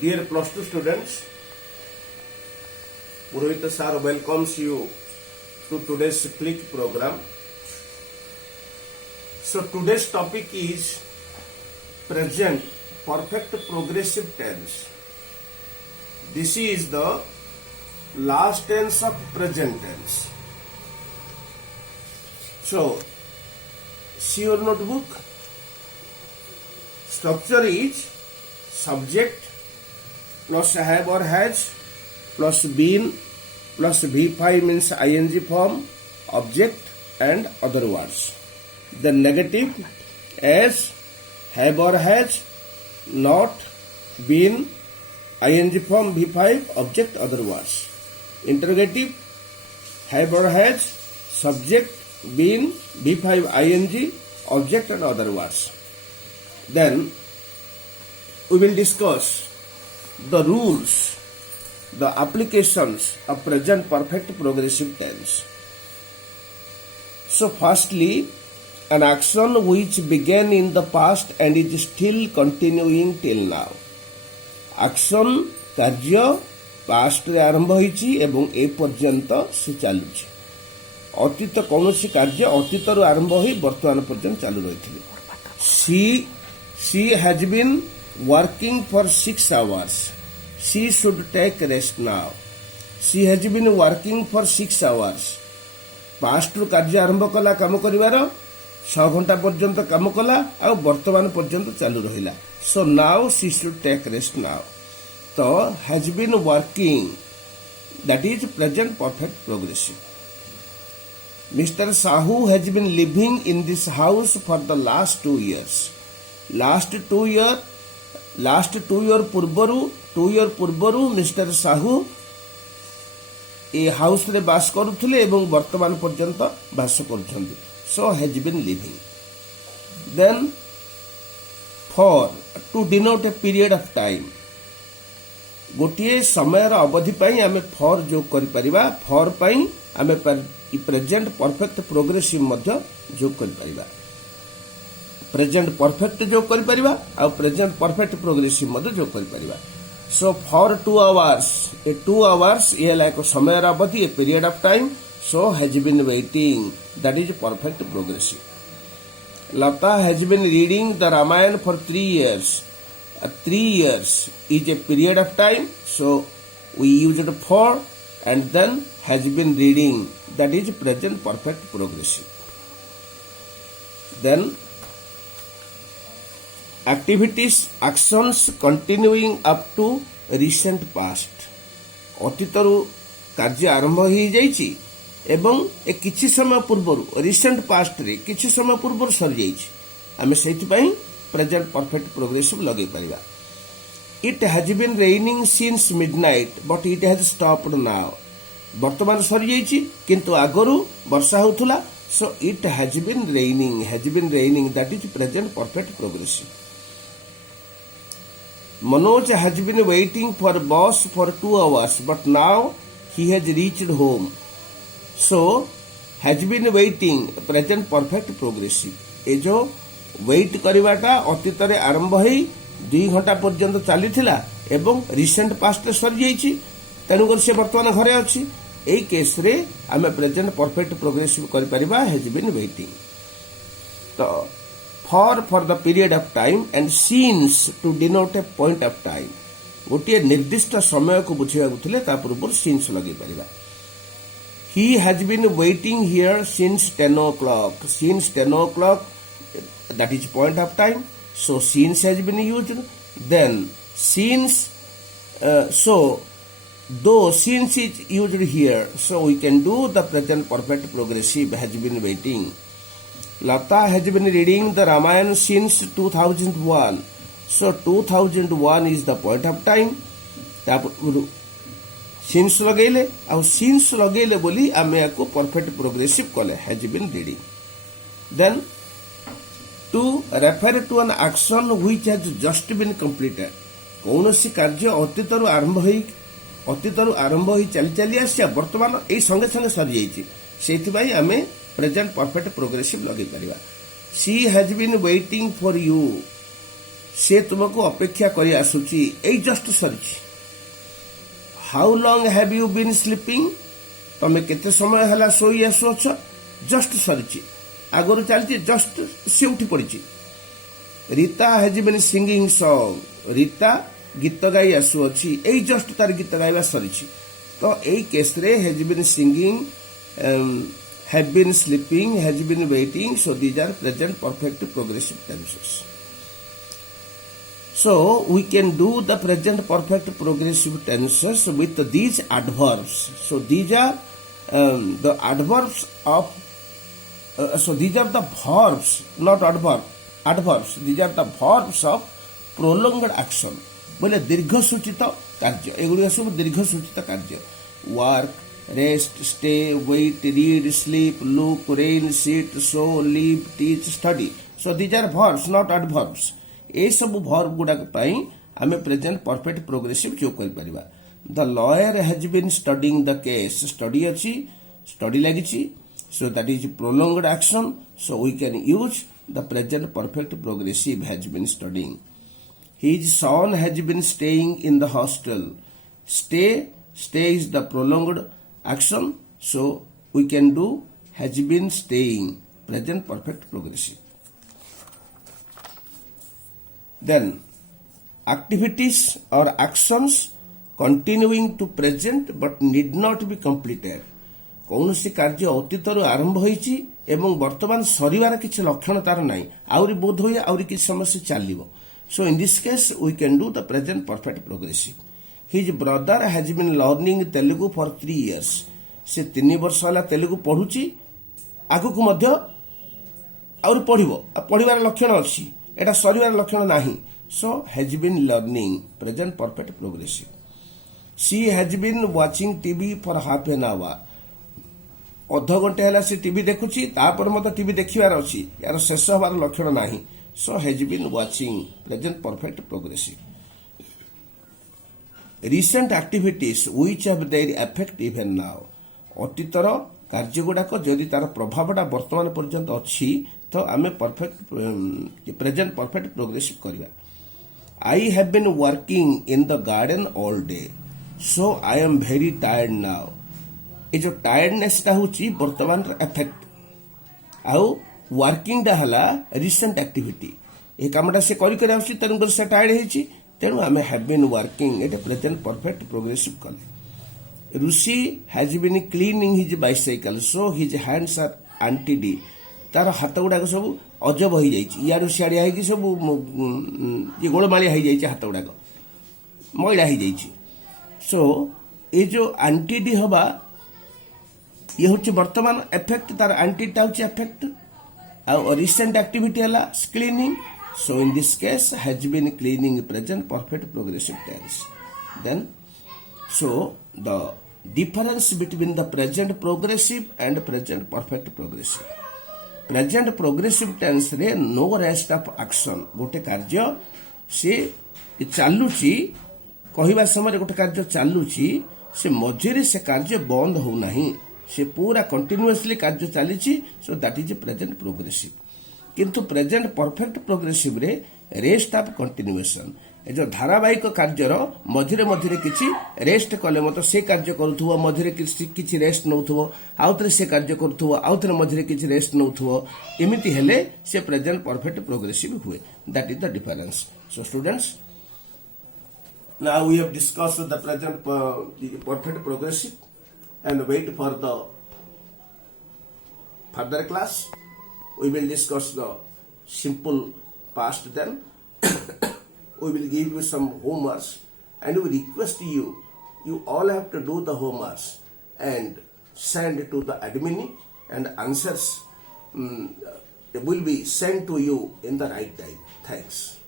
Dear plus 2 students, Purohit sir welcomes you to today's Click program. So today's topic is present perfect progressive tense. This is the last tense of present tense. So see your notebook. Structure is subject plus have or has plus been plus V5 means ing form, object and other words. The negative as, have or has, not, been, ing form, V5, object, other words. Interrogative, have or has, subject, been, V5, ing, object and other words. Then we will discuss the rules, the applications of present perfect progressive tense. So firstly, an action which began in the past and is still continuing till now. Action कार्य past रे आरंभ होईची एवं ए पर्यंत से चालुची. अतीत कौनसी कार्य अतीत रु आरंभ होई वर्तमान पर्यंत चालू रहिथिले. She has been working for 6 hours. She should take rest now. She has been working for 6 hours. Past रु कार्य आरंभ कला काम करिवार 6 घंटा पर्यंत काम कला आ वर्तमान पर्यंत चालू रहिला. So now she should take rest now. तो has been working, that is present perfect progressive. Mr. Sahu has been living in this house for the last 2 years. Last 2 year पूर्वरु मिस्टर साहू ए हाउस रे बास करुथिले एवं वर्तमान पर्यंत बास करुछन्ति. So has been living. Then for, to denote a period of time, गोटे समय अवधि पाई आमे फॉर जो करि परिबा. फॉर पाई आमे प्रेजेंट परफेक्ट प्रोग्रेसिव मध्य जो करि परिबा. प्रेजेंट परफेक्ट जो करि परिबा आ प्रेजेंट परफेक्ट प्रोग्रेसिव मध्य जो करि परिबा. सो फॉर 2 hours, ए 2 hours ये लाइक समय अवधि, a period of time. So has been waiting, that is perfect progressive. Lata has been reading the Ramayana for 3 years. 3 years is a period of time, so we used for and then has been reading, that is present perfect progressive. Then activities, actions continuing up to recent past. अतीतरु कार्य आरंभ हो जाइछि एवं ए किछि समय पूर्व recent past रे किछि समय पूर्व सर जाइछि. आमे सेति पई प्रेजेंट परफेक्ट प्रोग्रेसिव लगे परिबा. It has been raining since midnight but it has stopped now. वर्तमान सरी जाइछि किंतु आगरु वर्षा होथुला. So it has been raining, that is present perfect progressive. Manoj has been waiting for bus for 2 hours but now he has reached home. So has been waiting, present perfect progressive. ए जो wait करवाटा अतीत रे आरंभ होई 2 घंटा पर्यंत चलीथिला एवं recent past रे सरी जाइछि, तेणुकर से वर्तमान घरे अछि. एई केस रे आमे प्रेजेंट परफेक्ट प्रोग्रेसिव करि परिबा हैज बीन वेटिंग. तो for the period of time and since to denote a point of time. गोटे निर्दिष्ट समय को बुझिबाकु थिले ता पूर्व सीन्स लगे परिबा. He has been waiting here since 10 o'clock. Since 10 o'clock, that is point of time, so since has been used. Then since, so though since is used here, so we can do the present perfect progressive has been waiting. Lata has been reading the Ramayana since 2001, so 2001 is the point of time. since लगेले और since लगेले बोली आमे को perfect progressive कले has been reading. Then to refer to an action which has just been completed. कौनसी कार्य अतीतरु आरंभ होई चली चली आसिया वर्तमान एई संगे संगे सरी जाइछि. सेति पई आमे प्रेजेंट परफेक्ट प्रोग्रेसिव लगे परिबा. She has been waiting for you. से तुमको अपेक्षा करी आसुची एई जस्ट सरीची how long have you been sleeping तमे केते समय हला सोई आसुछ जस्ट सरीची आगरु चलती जस्ट से उठी पड़ी Rita has been singing song Rita गीत गाई आसुअछि एई जस्ट तार गीत गाइबा सरीची तो एई केस रे has been singing have been sleeping, has been waiting, so these are present perfect progressive tenses. So we can do the present perfect progressive tenses with these adverbs. So these are the adverbs of so these are the verbs, not adverbs. These are the verbs of prolonged action. बोले दीर्घ सूचित कार्य एगुड़ी सब दीर्घ सूचित कार्य work rest, stay, wait, read, sleep, look, rain, sit, sow, live, teach, study. So these are verbs, not adverbs. ये सब verb गुड़ाक पाई आमे present perfect progressive जो कर परिबा. The lawyer has been studying the case. Study अच्छी, study लगी so that is prolonged action. So we can use the present perfect progressive has been studying. His son has been staying in the hostel. Stay is the prolonged action, so we can do has been staying present perfect progressive. Then activities or actions continuing to present but need not be completed. कौनसी कार्य अतीतरू आरंभ होईची एवं वर्तमान सरीवार किछि लक्षण तार नाही आउरी बोध होय आउरी किछि समय से चालिबो so in this case we can do the present perfect progressive His brother has been learning Telugu for 3 years. से 3 वर्ष होला तेलुगु पढुची आगु को मध्य और पढिबो पढिबार लक्षण अछि एटा सरीवार लक्षण नाही so has been learning present perfect progressive she has been watching TV for half an hour अध घंटे होला से टीवी देखुची तापर मते टीवी देखिबार अछि यार शेष होबार लक्षण नाही so has been watching present perfect progressive recent activities which have their effect even now अतीतर कार्य गुड़ाक जदि तार प्रभावटा वर्तमान पर्यंत अच्छी तो आम परफेक्ट प्रेजेंट परफेक्ट प्रोग्रेसिव करवा I have been working in the garden all day so I am very tired now ये जो टायर्डनेसटा होची वर्तमान इफेक्ट आउ वर्किंग टा हला रिसेंट एक्टिविटी ए कामटा से करि करि आउची तेनु से टायर्ड हेची तेणु आम have been working at present perfect progressive कले Rishi has been cleaning his bicycle so his hands are untidy तार हाथ गुड़ाक सब अजब हो जाइए सियाड़िया हो सब ये गोलमालिया हो जाइए हाथ गुड़ाक मैला हो जाइए सो ये जो आंटीडी हवा ये हूँ वर्तमान एफेक्ट तार आंटीटा हूँ एफेक्ट आ रिसेंट एक्टिविटी है cleaning So in this case has been cleaning present perfect progressive tense. Then so the difference between the present progressive and present perfect progressive. Present progressive tense रे no rest of action गोटे कार्य से चालुची कहवा समय गोटे कार्य चालुची से मझिरे से कार्य बंद हो नहीं से पूरा कंटिन्यूअसली कार्य चली so that is present progressive किंतु प्रेजेंट परफेक्ट प्रोग्रेसिव रे रेस्ट ऑफ कंटिन्यूएशन ए जो धारावाहिक कार्यर मझिरे मझिरे किछि रेस्ट कले मत से कार्य करूथुव मझिरे किछि रेस्ट नउथुव आउतरे से कार्य करूथुव आउतरे मझिरे किछि रेस्ट नउथुव एमिति हेले से प्रेजेंट परफेक्ट प्रोग्रेसिव हुए that is the difference so students now we have discussed the present perfect progressive and wait for the further class we will discuss the simple past then we will give you some homeworks and we request you all have to do the homeworks and send to the admin and answers will be sent to you in the right time. Thanks.